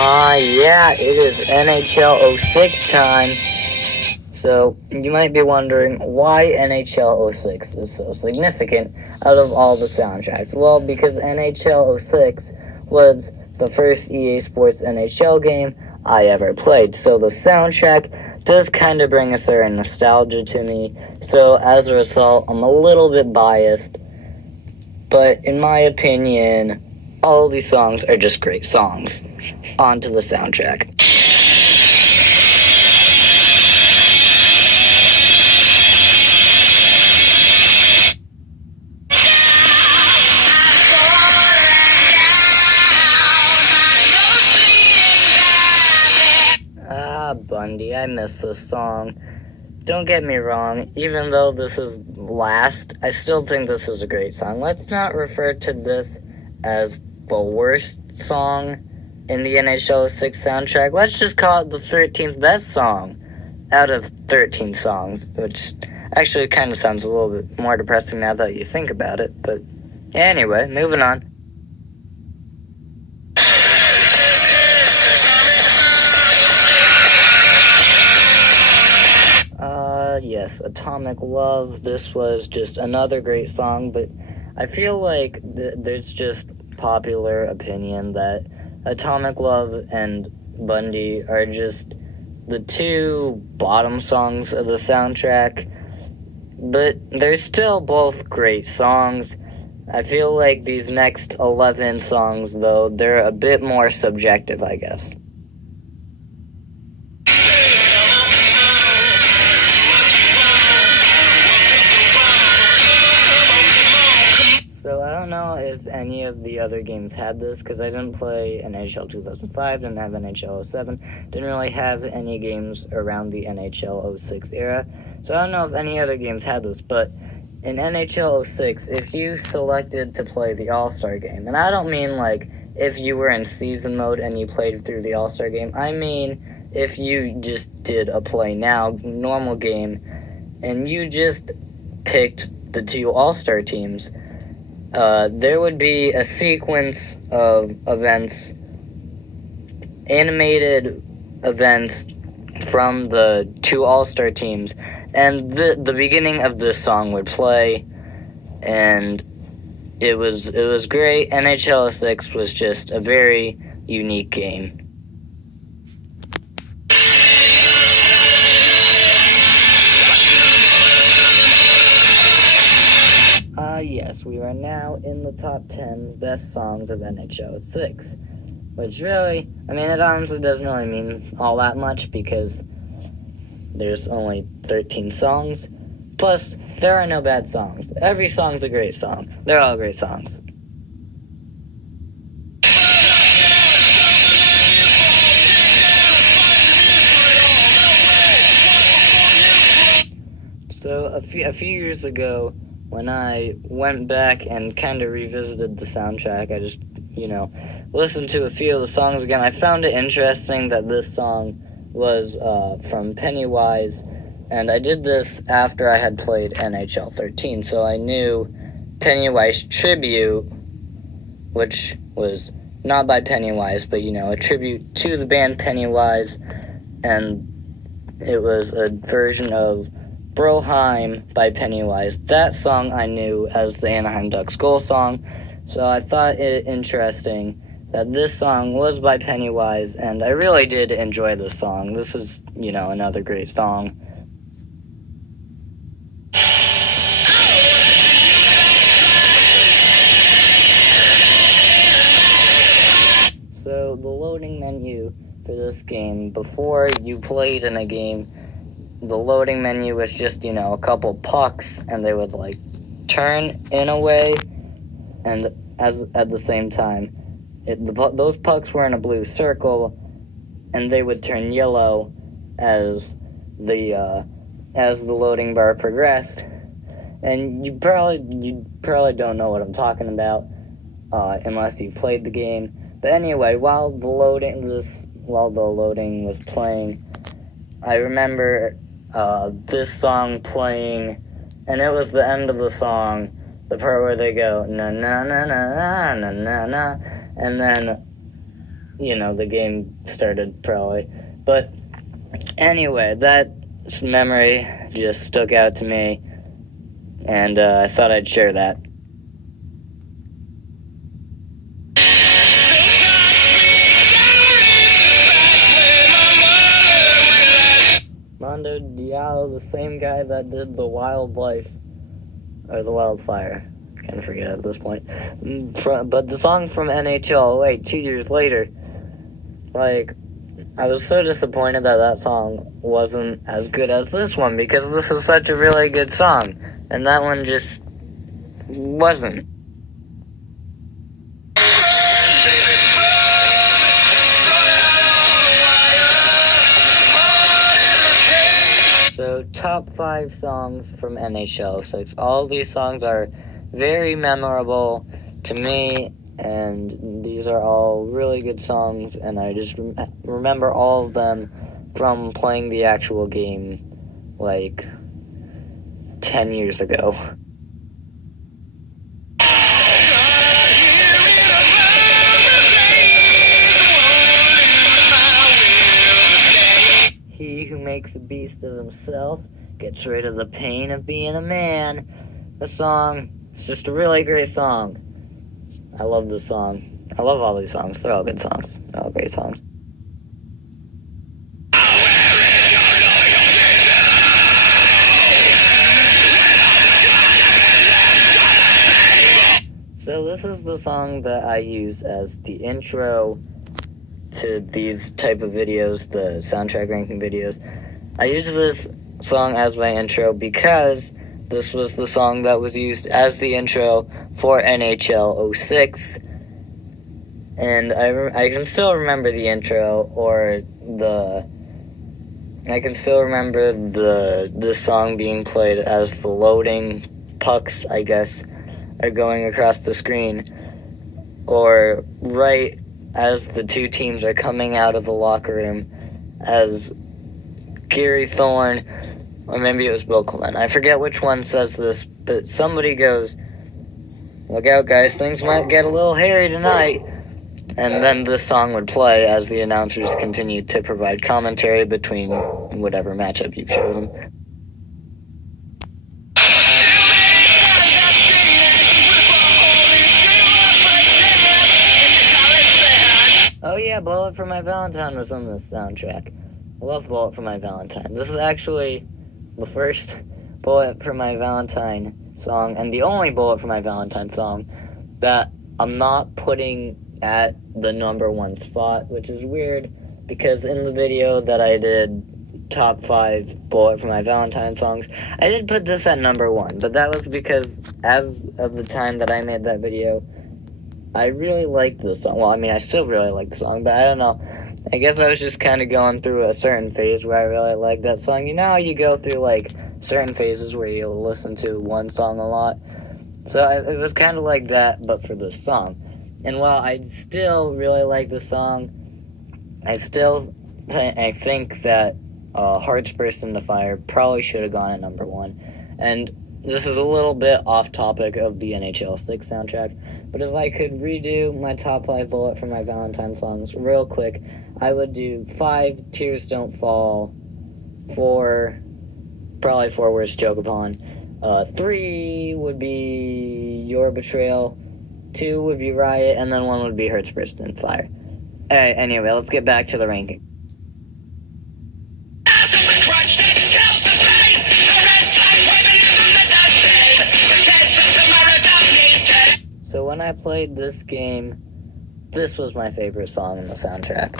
Yeah, it is NHL06 time. So, you might be wondering why NHL06 is so significant out of all the soundtracks. Well, because NHL06 was the first EA Sports NHL game I ever played. So, the soundtrack does kind of bring a certain nostalgia to me. So, as a result, I'm a little bit biased. But in my opinion, all of these songs are just great songs. On to the soundtrack. Bundy, I miss this song. Don't get me wrong, even though this is last, I still think this is a great song. Let's not refer to this as the worst song in the NHL06 soundtrack. Let's just call it the 13th best song out of 13 songs, which actually kind of sounds a little bit more depressing now that you think about it. But anyway, moving on. Yes, Atomic Love. This was just another great song, but I feel like there's just popular opinion that Atomic Love and Bundy are just the two bottom songs of the soundtrack, but they're still both great songs. I feel like these next 11 songs, though, they're a bit more subjective, I guess. So I don't know if any of the other games had this, because I didn't play NHL 2005, didn't have NHL 07, didn't really have any games around the NHL 06 era. So I don't know if any other games had this, but in NHL 06, if you selected to play the All-Star game, and I don't mean like if you were in season mode and you played through the All-Star game, I mean if you just did a play now, normal game, and you just picked the two All-Star teams, there would be a sequence of events, animated events from the two All-Star teams, and the beginning of this song would play, and it was great. NHL 06 was just a very unique game. Yes, we are now in the top 10 best songs of NHL 6. Which really, it honestly doesn't really mean all that much because there's only 13 songs. Plus, there are no bad songs. Every song's a great song. They're all great songs. So, a few years ago, when I went back and kind of revisited the soundtrack, I just, listened to a few of the songs again. I found it interesting that this song was from Pennywise, and I did this after I had played NHL 13, so I knew Pennywise Tribute, which was not by Pennywise, but, a tribute to the band Pennywise, and it was a version of Broheim by Pennywise. That song I knew as the Anaheim Ducks goal song, so I thought it interesting that this song was by Pennywise, and I really did enjoy this song. This is, another great song. So, the loading menu for this game, before you played in a game, the loading menu was just, a couple pucks, and they would, turn in a way, and at the same time, those pucks were in a blue circle, and they would turn yellow as the loading bar progressed. And you probably don't know what I'm talking about, unless you've played the game. But anyway, while the loading was playing, I remember this song playing, and it was the end of the song, the part where they go na na na na na na na, and then the game started, probably. But anyway, that memory just stuck out to me, and I thought I'd share that. Mondo Diallo, the same guy that did the Wildlife, or the Wildfire, kind of forget at this point. But the song from NHL08, 2 years later, I was so disappointed that song wasn't as good as this one, because this is such a really good song, and that one just wasn't. So, top 5 songs from NHL06. All these songs are very memorable to me, and these are all really good songs, and I just remember all of them from playing the actual game, 10 years ago. He who makes a beast of himself gets rid of the pain of being a man. The song, it's just a really great song. I love this song. I love all these songs. They're all good songs. They're all great songs. So this is the song that I use as the intro to these type of videos, the soundtrack ranking videos. I use this song as my intro because this was the song that was used as the intro for NHL06, and I can still remember the intro, I can still remember the song being played as the loading pucks, I guess, are going across the screen, or right as the two teams are coming out of the locker room, as Gary Thorne, or maybe it was Bill Clement, I forget which one says this, but somebody goes, "Look out, guys, things might get a little hairy tonight." And then this song would play as the announcers continued to provide commentary between whatever matchup you've chosen. Oh yeah, Bullet for My Valentine was on this soundtrack. I love Bullet for My Valentine. This is actually the first Bullet for My Valentine song, and the only Bullet for My Valentine song that I'm not putting at the number 1 spot, which is weird, because in the video that I did, top 5 Bullet for My Valentine songs, I did put this at number 1, but that was because as of the time that I made that video, I really liked this song. Well, I mean, I still really like the song, but I don't know. I guess I was just kind of going through a certain phase where I really liked that song. You know how you go through, certain phases where you listen to one song a lot? So it was kind of like that, but for this song. And while I still really like the song, I think that Hearts Burst into Fire probably should have gone at number 1. And this is a little bit off topic of the NHL06 soundtrack, but if I could redo my top 5 Bullet for My Valentine songs real quick, I would do 5, Tears Don't Fall, 4, probably 4 Words to Joke Upon, 3 would be Your Betrayal, 2 would be Riot, and then 1 would be Hearts Burst into Fire. Alright, anyway, let's get back to the ranking. So when I played this game, this was my favorite song in the soundtrack.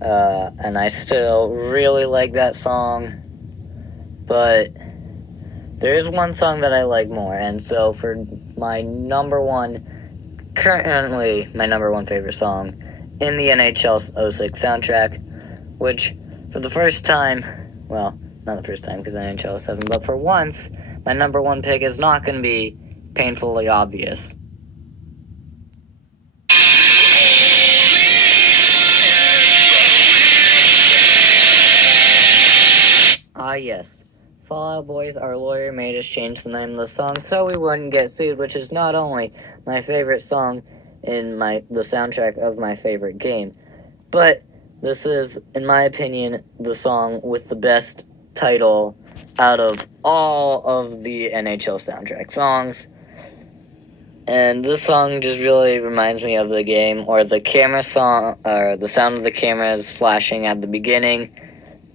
And I still really like that song, but there is one song that I like more, and so for my currently my number one favorite song in the NHL06 soundtrack, which for the first time, well, not the first time because NHL07, but for once, my number one pick is not going to be Painfully Obvious. Ah, yes. Fall Out Boy's Our Lawyer made us change the name of the song so we wouldn't get sued, which is not only my favorite song in the soundtrack of my favorite game, But this is, in my opinion, the song with the best title out of all of the NHL soundtrack songs. And this song just really reminds me of the game, or the camera song, or the sound of the cameras flashing at the beginning.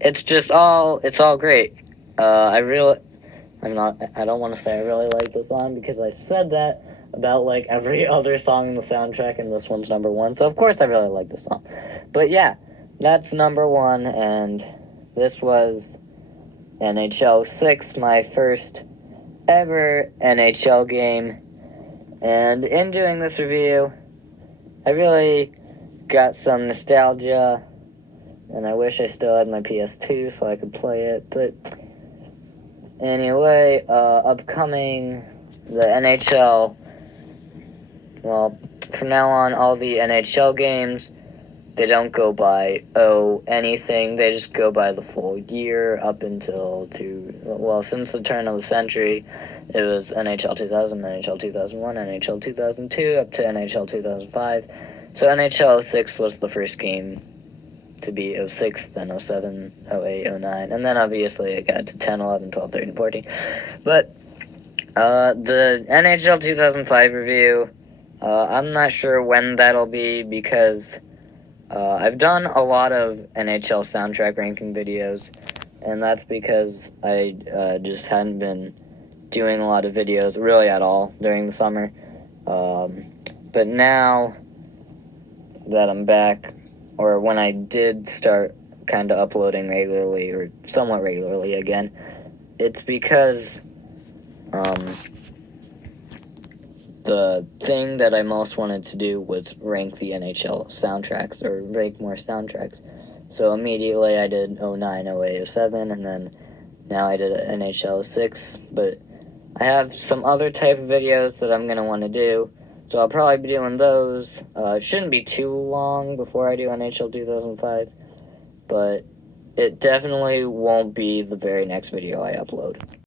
It's all great. I don't want to say I really like this song, because I said that about like every other song in the soundtrack, and this one's number one. So of course I really like this song. But yeah, that's number one, and this was NHL06, my first ever NHL game. And in doing this review, I really got some nostalgia, and I wish I still had my PS2 so I could play it. But anyway, upcoming, the NHL, well, from now on, all the NHL games, they don't go by anything, they just go by the full year up until since the turn of the century. It was NHL 2000, NHL 2001, NHL 2002, up to NHL 2005. So NHL 06 was the first game to be 06, then 07, 08, 09, and then obviously it got to 10, 11, 12, 13, 14. But the NHL 2005 review, I'm not sure when that'll be, because I've done a lot of NHL soundtrack ranking videos, and that's because I just hadn't been doing a lot of videos really at all during the summer. But now that I'm back, or when I did start kind of uploading regularly, or somewhat regularly again, it's because the thing that I most wanted to do was rank the NHL soundtracks, or rank more soundtracks. So immediately I did 09, 08, 07, and then now I did NHL 06, but I have some other type of videos that I'm going to want to do, so I'll probably be doing those. It shouldn't be too long before I do NHL 2005, but it definitely won't be the very next video I upload.